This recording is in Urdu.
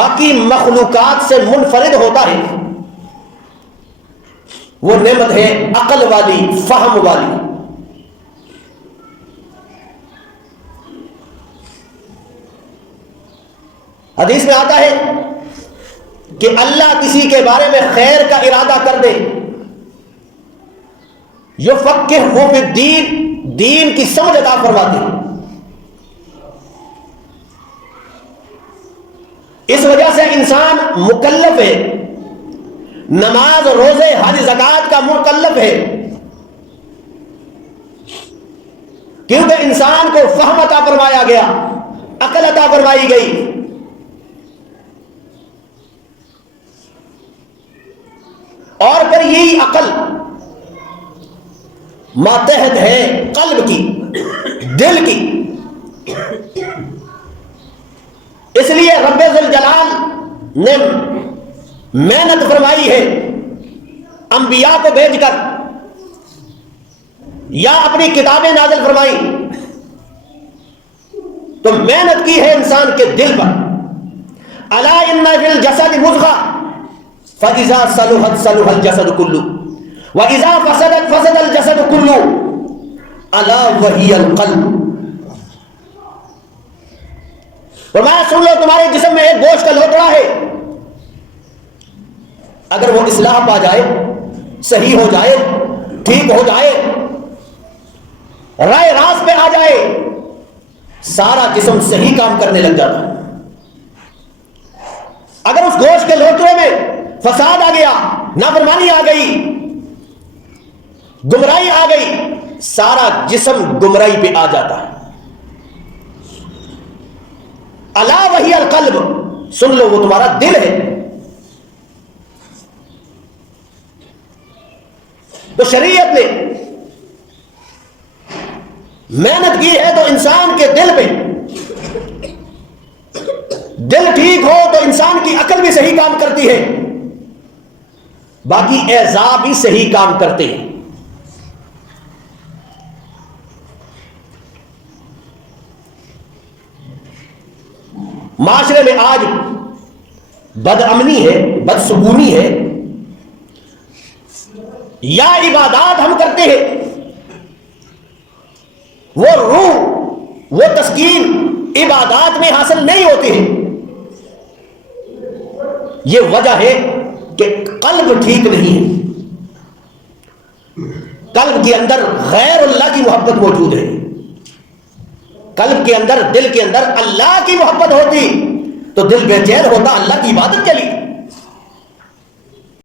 باقی مخلوقات سے منفرد ہوتا ہے، وہ نعمت ہے عقل والی، فہم والی۔ حدیث میں آتا ہے کہ اللہ کسی کے بارے میں خیر کا ارادہ کر دے، یفقہہ فی الدین، دین کی سمجھ عطا فرماتے ہیں۔ اس وجہ سے انسان مکلف ہے، نماز روزے حج زکوٰۃ کا مکلف ہے، کیونکہ انسان کو فہم عطا فرمایا گیا، عقل عطا فرمائی گئی۔ اور پھر یہی عقل ماتحت ہے قلب کی، دل کی۔ اس لیے رب ذوالجلال نے محنت فرمائی ہے انبیاء کو بھیج کر، یا اپنی کتابیں نازل فرمائی تو محنت کی ہے انسان کے دل پر۔ الا ان فی الجسد مضغہ فاذا صلحت صلح الجسد كله واذا فسدت فسد الجسد كله الا وهي القلب۔ فرمایا سن لو، تمہارے جسم میں ایک گوشت کا لوتڑا ہے، اگر وہ اصلاح پا جائے، صحیح ہو جائے، ٹھیک ہو جائے، رائے راست پہ آ جائے، سارا جسم صحیح کام کرنے لگ جاتا ہے۔ اگر اس گوشت کے لوتڑے میں فساد آ گیا، نافرمانی آ گئی، گمراہی آ گئی، سارا جسم گمراہی پہ آ جاتا ہے۔ الا وہی القلب، سن لو وہ تمہارا دل ہے۔ تو شریعت نے محنت کی ہے تو انسان کے دل پہ، دل ٹھیک ہو تو انسان کی عقل بھی صحیح کام کرتی ہے، باقی اعضاء بھی صحیح کام کرتے ہیں۔ معاشرے میں آج بد امنی ہے، بد سکونی ہے، یا عبادات ہم کرتے ہیں، وہ روح، وہ تسکین عبادات میں حاصل نہیں ہوتی ہے۔ یہ وجہ ہے کہ قلب ٹھیک نہیں ہے، قلب کے اندر غیر اللہ کی محبت موجود ہے۔ قلب کے اندر، دل کے اندر اللہ کی محبت ہوتی تو دل بے چین ہوتا اللہ کی عبادت کے لیے۔